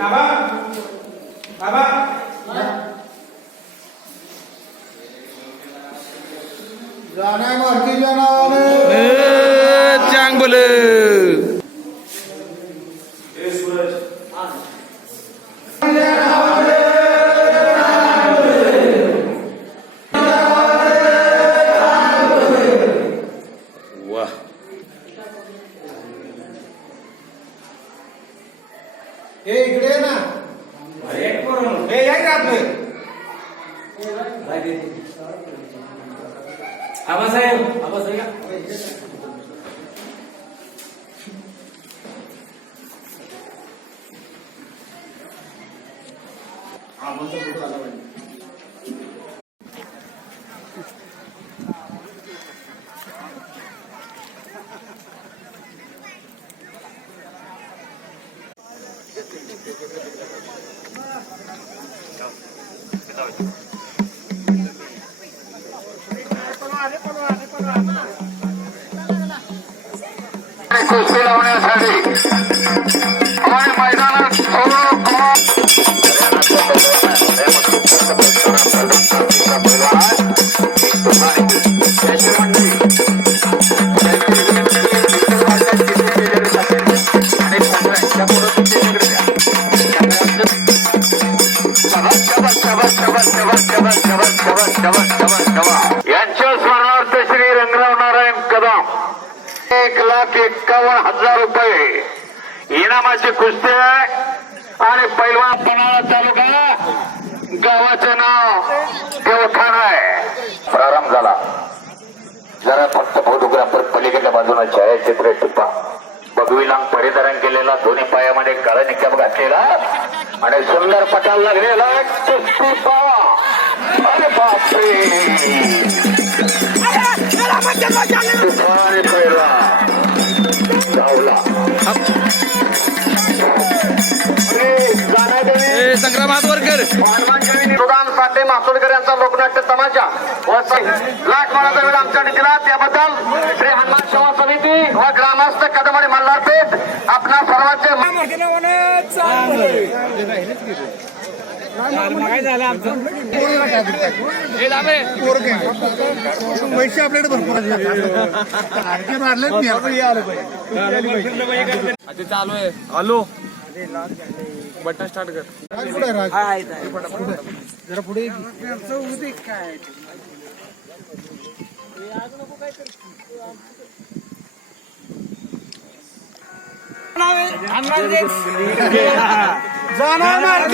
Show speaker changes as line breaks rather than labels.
आबा आबा
जाण्या मारुतीच्या नावाने
चांगल
हे
हे इकडे ये ना.
हे या की आतमध्ये
आबासाहेब आबासाहेब
कुस्ती लावण्यासाठी आणि मैदानात सर्व यांच्या स्मरणार्थ श्री रंगराव नारायण कदम. एक लाख एक्कावन्न हजार रुपये. इनामाची कुस्ती आहे. आणि पैलवान पन्हाळा तालुका गावाचं नाव देवठाण आहे. प्रारंभ झाला. जरा फक्त फोटोग्राफर पलीकडल्या बाजूला छायाचित्र टिपा. बघविलांग परिधारण केलेला दोन्ही घातलेला आणि सुंदर पटाल लागलेला अरे बापरे. तुफान धावला.
संग्राम हातवरकर.
साठे यांचा लोकनाट्य तमाशा. व लाख मानाचा वेळ आमच्या दिला त्याबद्दल कदमडी मल्हारपेठ सर्वांचे
पैसे आपल्याकडे भरपूर आता.
चालू आहे हॅलो बटन स्टार्ट कर
पुढे. जरा पुढे काय हनुमान
जाणार